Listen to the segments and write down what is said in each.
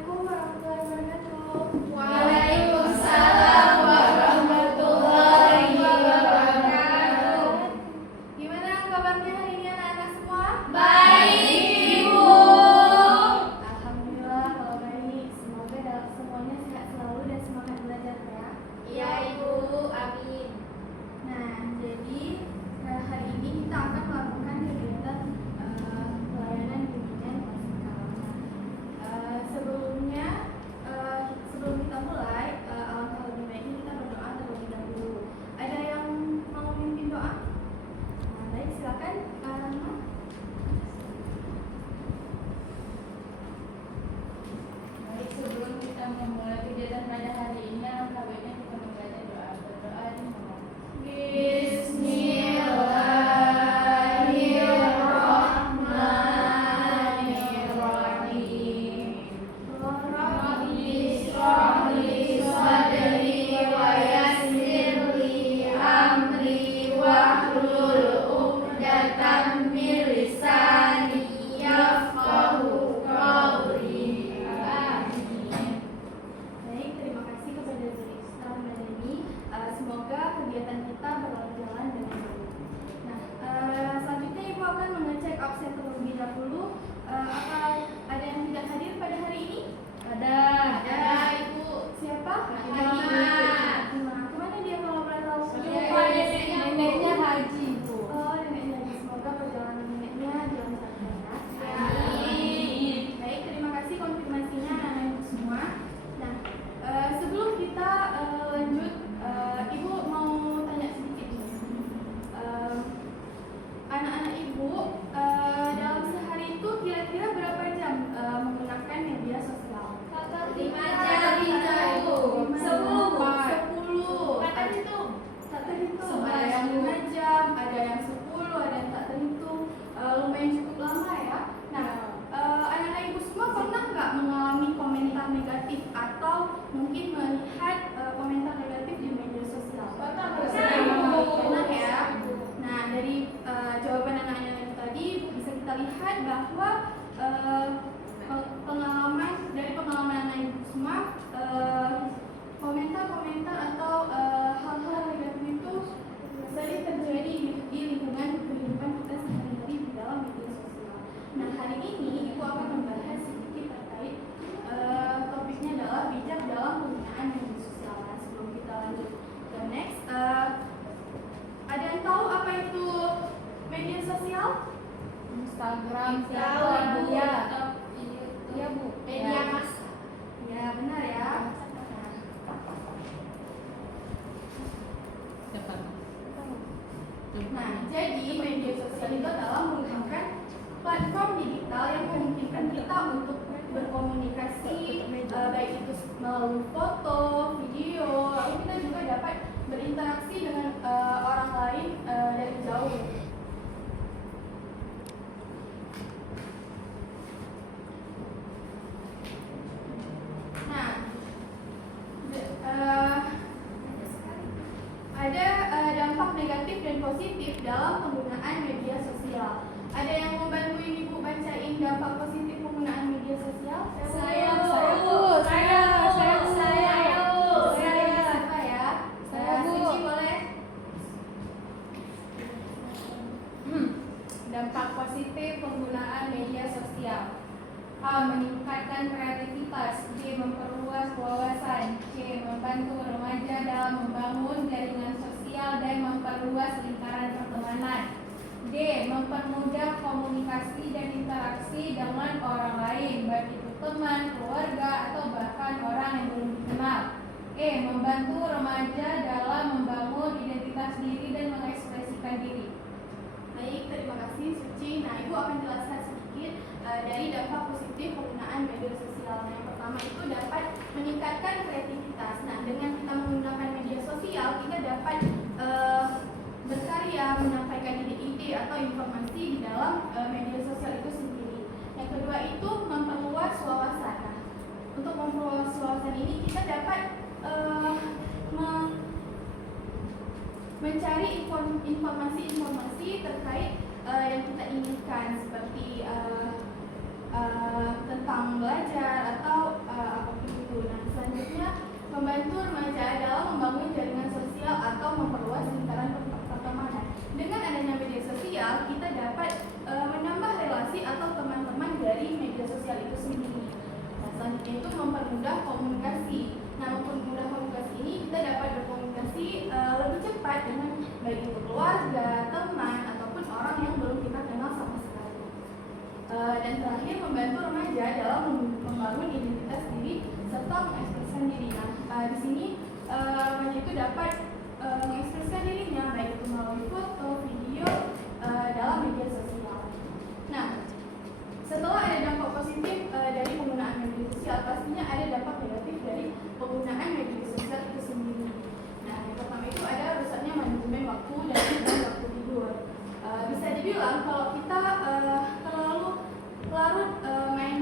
Assalamualaikum warahmatullahi wabarakatuh. Waalaikumsalam warahmatullahi wabarakatuh. Gimana kabarnya hari ini anak-anak semua? Baik, Ibu. Alhamdulillah kalau baik. Semoga semuanya sehat selalu dan semangat belajar ya. Iya, Ibu. Amin. Nah, jadi hari ini kita akan melakukan kegiatan pelayanan bimbingan kelas kalangan. Sebelum kita mulai, alangkah lebih baiknya kita berdoa terlebih dahulu. Ada yang mau memimpin doa? Nah, baik, silakan Rahma. Baik, sebelum kita memulai kegiatan pada hari ini, alangkah baiknya kita membaca doa. Berdoa di mana? Bismillahirrahmanirrahim. Rabbi shrah li sadri wa yassir li amri wahlul 'uqdatam min lisani yafqahu qawli. Amin. Baik, terima kasih kepada Zulista Madani. Semoga kegiatan kita berjalan dengan baik. Nah, selanjutnya Ibu akan mengecek absen terlebih dahulu. Apa ada yang tidak hadir pada hari ini? Ada, Ibu. Siapa? Fatimah. Kemana dia kalau boleh tahu? Lupa neneknya haji, Bu. Oh, neneknya. Semoga perjalanan neneknya dilancarkan ya. Amin. Baik, terima kasih konfirmasinya anak-anak Ibu semua. Nah, sebelum kita lanjut, Ibu mau tanya sedikit nih. Anak-anak Ibu dalam sehari itu kira-kira berapa jam menggunakan media sosial? 5 jam, Ibu. 10. Tak terhitung. Tak terhitung. Semua Ada yang yang 5 jam, ada yang 10, ada yang tak terhitung. Lumayan cukup lama ya. Nah, anak-anak Ibu semua pernah nggak mengalami komentar negatif atau mungkin melihat komentar negatif di media sosial? Pernah ya. Nah, dari jawaban anak-anak itu tadi bisa kita lihat bahwa pengalaman anak Ibu semua, komentar-komentar atau hal-hal negatif itu sering terjadi di lingkungan kehidupan kita sehari-hari di dalam media sosial. Nah, hari ini Ibu akan membahas sedikit terkait topiknya adalah bijak dalam penggunaan media sosial. Nah, sebelum kita lanjut ke next, ada yang tahu apa itu media sosial? Instagram, Tahu, Ibu. Iya. Iya, Bu. Media massa. Ya, benar ya. Nah, jadi media sosial itu adalah merupakan platform digital yang memungkinkan kita untuk berkomunikasi, baik itu melalui foto, video, lalu kita juga dapat berinteraksi dengan orang lain dari jauh. Nah, ada dampak negatif dan positif dalam penggunaan media sosial. Ada yang mau bantuin Ibu bacain dampak positif penggunaan media sosial? Saya. Siapa ya? Saya, Bu. Suci boleh? Dampak positif penggunaan media sosial. A. Meningkatkan kreativitas. B. Memperluas wawasan. C. Membantu remaja dalam membangun jaringan sosial dan memperluas lingkaran pertemanan. D. Mempermudah komunikasi dan interaksi dengan orang lain, baik itu teman, keluarga, atau bahkan orang yang belum dikenal. E. Membantu remaja dalam membangun identitas diri dan mengekspresikan diri. Baik, terima kasih Suci. Nah, Ibu akan jelaskan sedikit dari dampak positif penggunaan media sosial. Nah, yang pertama itu dapat meningkatkan kreativitas. Nah, dengan kita menggunakan media sosial, kita dapat berkarya, menyampaikan ide-ide atau informasi di dalam media sosial itu sendiri. Yang kedua itu memperluas wawasan. Nah, untuk memperluas wawasan ini kita dapat mencari informasi-informasi terkait yang kita inginkan, seperti tentang belajar atau sendiri. Nah, selanjutnya itu mempermudah komunikasi. Nah, mempermudah komunikasi ini kita dapat berkomunikasi lebih cepat dengan baik itu keluarga, teman, ataupun orang yang belum kita kenal sama sekali. Dan terakhir, membantu remaja dalam membangun identitas diri serta mengekspresikan diri. Nah, di sini remaja itu dapat mengekspresikan dirinya baik itu melalui foto, video, dalam media sosial. Nah, setelah ada dampak positif dari penggunaan media sosial, pastinya ada dampak negatif dari penggunaan media sosial itu sendiri. Nah, yang pertama itu ada rusaknya manajemen waktu dan waktu tidur. Bisa dibilang kalau kita terlalu larut main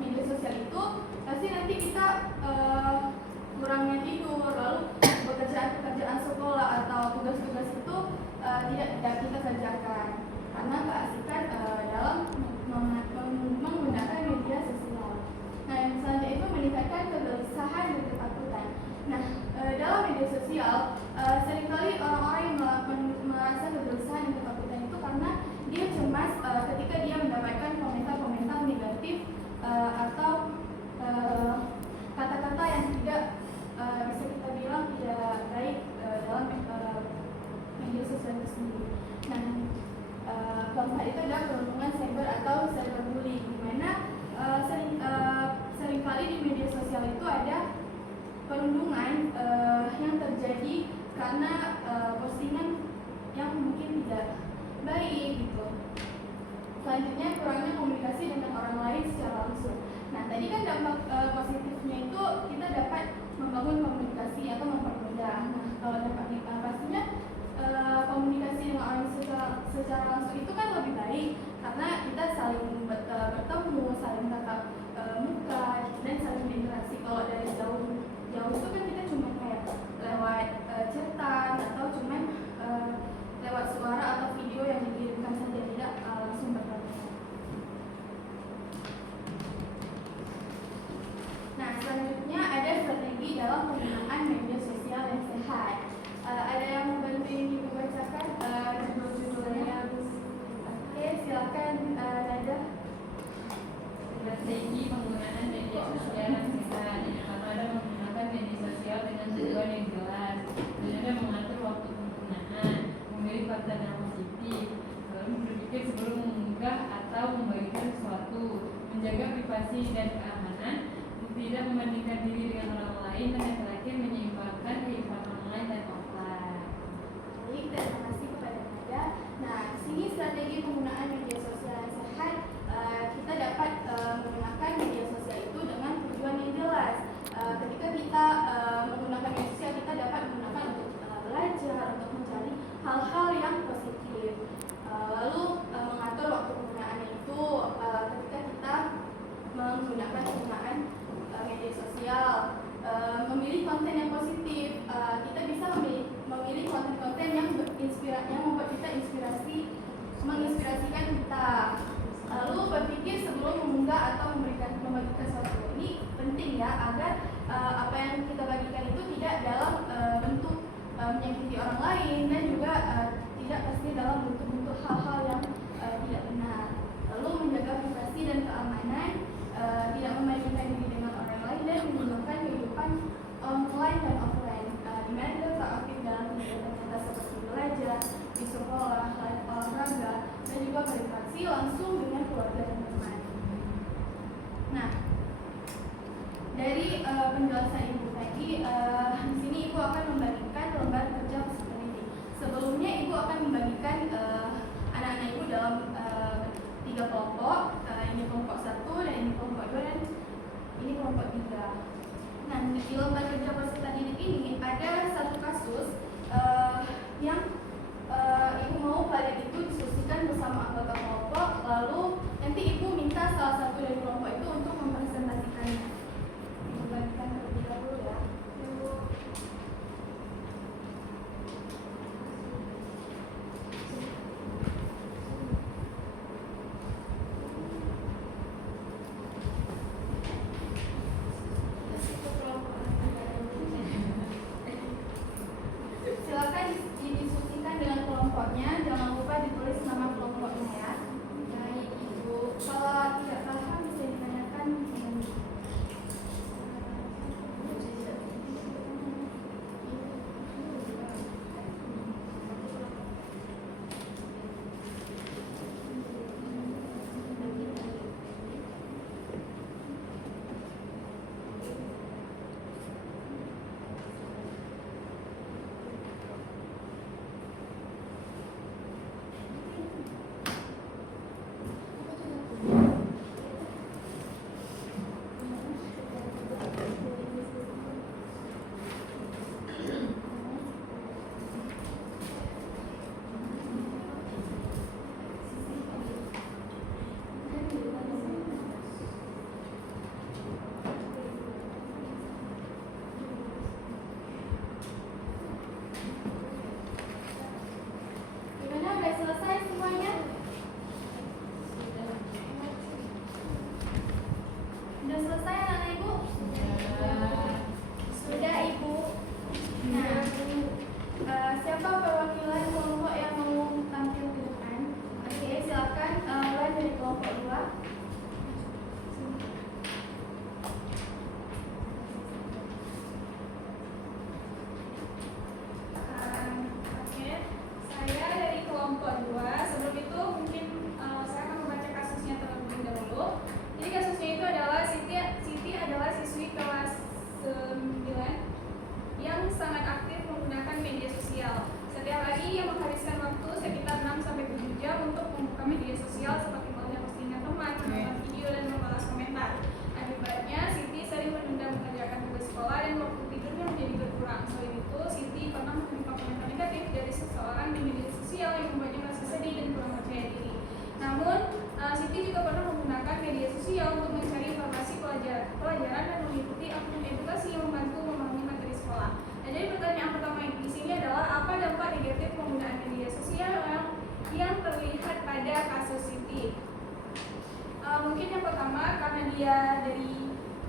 media sosial itu, pasti nanti kita kurangnya tidur, lalu pekerjaan sekolah atau tugas-tugas itu tidak kita kerjakan karena keasikan dalam menggunakan media sosial. Nah, yang selanjutnya itu meningkatkan kegelisahan dan ketakutan. Nah, dalam media sosial seringkali orang-orang yang merasa kegelisahan dan ketakutan itu karena dia cemas ketika dia mendapatkan komentar-komentar negatif atau kata-kata yang tidak bisa kita bilang tidak baik dalam media sosial itu sendiri. Nah, keempat itu adalah perundungan cyber atau cyberbullying, di mana seringkali di media sosial itu ada perundungan yang terjadi karena postingan yang mungkin tidak baik gitu. Selanjutnya, kurangnya komunikasi dengan orang lain secara langsung. Nah, tadi kan dampak positifnya itu kita dapat membangun komunikasi atau mempermudah. Nah, kalau dampak pastinya komunikasi dengan orang secara langsung itu kan lebih baik karena kita saling bertemu, saling tatap muka dan saling berinteraksi. Kalau dari jauh itu kan kita cuma kayak lewat chatan atau cuma lewat suara atau video yang dikirimkan saja, tidak langsung bertemu. Nah, selanjutnya ada strategi dalam penggunaan media sosial yang sehat. Ada yang mau bantuin ibu bacakan judul-judulnya? Oke, silakan Nada. Strategi penggunaan media sosial yang sehat. Yang pertama ada menggunakan media sosial dengan tujuan yang jelas. Kemudian ada mengatur waktu penggunaan, memilih konten yang positif, lalu berpikir sebelum mengunggah atau membagikan sesuatu, menjaga privasi dan keamanan, tidak membandingkan diri dengan orang lain, dan yang terakhir menyeimbangkan kehidupan online dan offline. Baik, terima kasih kepada Nada. Nah, di sini strategi penggunaan media sosial yang sehat, kita dapat menggunakan media sosial itu dengan tujuan yang jelas. Ketika kita menggunakan media sosial, kita dapat menggunakan untuk belajar, untuk mencari hal-hal yang positif. Lalu mengatur waktu penggunaannya itu ketika kita menggunakan penggunaan media sosial, memilih konten yang positif. Kita bisa memilih konten-konten yang membuat kita menginspirasikan kita. Lalu berpikir sebelum mengunggah atau membagikan sesuatu. Ini penting ya, agar apa yang kita bagikan itu tidak dalam bentuk menyakiti orang lain dan juga tidak pasti dalam bentuk hal-hal yang tidak benar. Lalu menjaga privasi dan keamanan, tidak membandingkan diri dengan orang lain dan menggunakan kehidupan online dan offline, di mana kita tetap aktif dalam kegiatan kita seperti belajar, di sekolah, olahraga, dan juga berinteraksi langsung dengan keluarga dan teman. Nah, dari penjelasan ibu tadi, di sini ibu akan membagikan lembar kerja psikologi. Sebelumnya ibu akan membagikan anak-anak ibu dalam 3 kelompok. Ini kelompok 1 dan ini kelompok 2 dan ini kelompok 3. Nah, di lembar kerja peserta didik ini ada satu kasus yang ibu mau kalian itu diskusikan bersama anggota kelompok, lalu nanti ibu minta salah satu dari kelompok itu untuk mempresentasikannya. Ibu bagikan terlebih dahulu ya. dia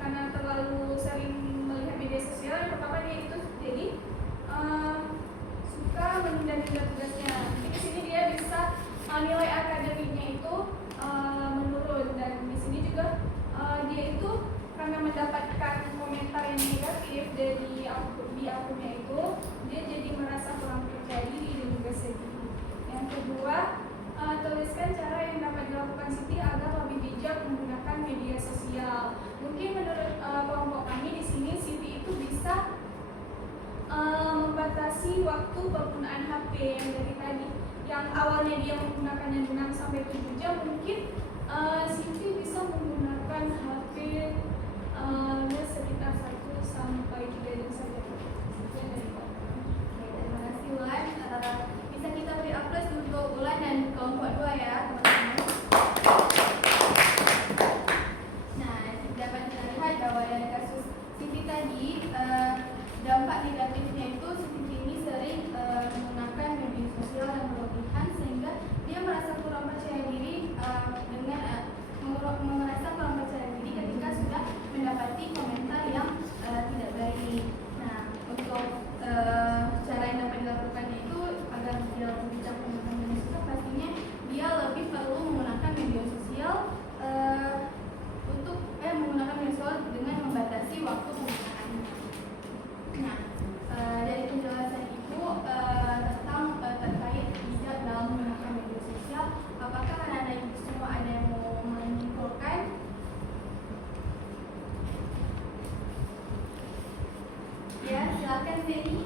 karena terlalu sering melihat media sosial, yang pertama dia itu jadi suka menunda-nunda tugasnya. Jadi di sini dia bisa nilai akademiknya itu menurun, dan di sini juga dia itu karena mendapatkan komentar yang negatif di akunnya itu, dia jadi merasa kurang percaya diri dan juga sedih. Yang kedua, tuliskan cara yang dapat dilakukan Siti agar lebih bijak menggunakan media sosial. Mungkin menurut kelompok kami di sini, Siti itu bisa membatasi waktu penggunaan HP yang dari tadi, yang awalnya dia menggunakannya 6 sampai 7 jam, mungkin Siti bisa menggunakan HP sekitar 1 sampai 3 jam saja. Terima kasih Ulan. Bisa kita beri aplaus untuk Ulan dan kelompok 2 ya teman-teman. Nah, dapat kita lihat bahwa dari kasus Siti tadi, dampak negatifnya itu Siti ini sering menggunakan media sosial yang berlebihan, sehingga dia merasa kurang percaya diri merasa kurang percaya diri ketika sudah mendapati komentar yang tidak baik. Nah, untuk cara yang dapat dilakukannya itu agar dia lebih bijak menggunakan media sosial, pastinya dia lebih perlu menggunakan media sosial menggunakan media sosial dengan membatasi waktu penggunaannya. Nah, dari penjelasan itu tentang terkait bijak dalam menggunakan media sosial, apakah anak-anak ibu semua ada yang mau menyimpulkan? Ya, silakan Zeni.